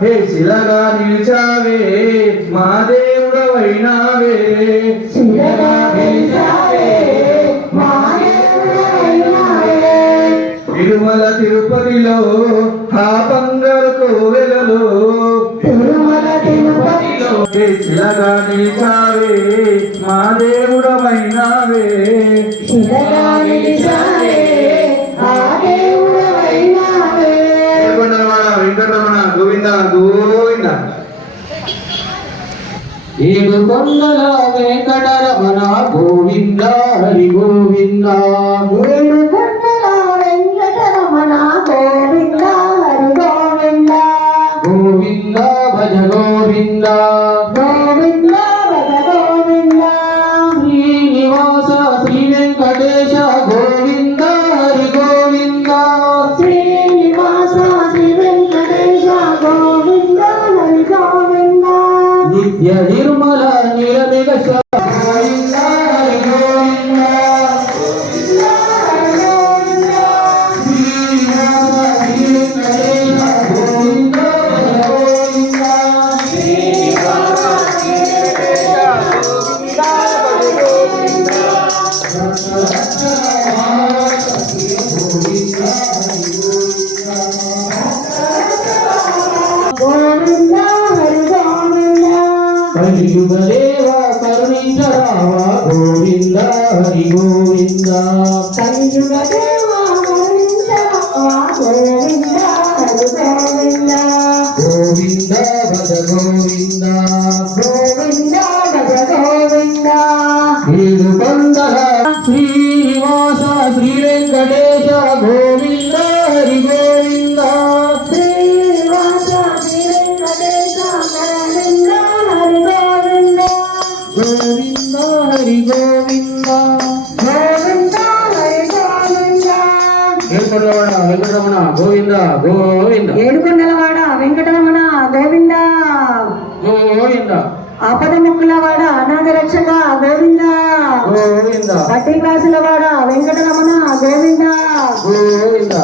హే శిలగా నిలిచావే మా దేవుడవైనావే శిలగా నిలిచావే మా దేవుడవైనావే తిరుమల తిరుపతిలో ఆ బంగారు కోవెలలో తిరుమల తిరుపతిలో హే శిలగా నిలిచావే మా దేవుడవైనావే శిలగా నిలిచావే ఆ దేవుడవైనావే వెంకటరమణ గోవింద గోవింద ఏడు కొండల వెంకటరమణ గోవింద హరి గోవింద ఏడు కొండల వెంకటరమణ గోవింద హరి గోవింద గోవింద భజ గోవింద గోవింద భజ గోవింద శ్రీనివాస శ్రీ వెంకటేశ గోవింద హరి గోవింద శ్రీనివాస శ్రీ వెంకటేశ గోవింద హరి గోవింద నిత్య నిర్మల నిరమిగ గోవింద హరి గోవింద గోవింద హరి గోవింద కలియుగదేవ కరుణించరావా గోవింద హరి గోవింద కలియుగ దేవ హరించరావా గోవింద హరి గోవింద గోవింద భజ గోవింద గోవింద భజ గోవింద ఏడు కొండల శ్రీనివాస శ్రీ వెంకటేశ గోవింద హరి గోవింద శ్రీనివాస శ్రీ వెంకటేశ గోవింద హరి గోవింద గోవింద హరి గోవింద గోవింద హరి గోవింద ఏడుకొండలవాడ వెంకటరమణ గోవింద గోవింద ఏడుకొండలవాడ వెంకటరమణ గోవింద గోవింద ఆపద ముక్కులవాడ అనాథ రక్షక గోవింద గోవింద పట్టి క్లాసులవాడ వెంకటరమణ గోవింద గోవింద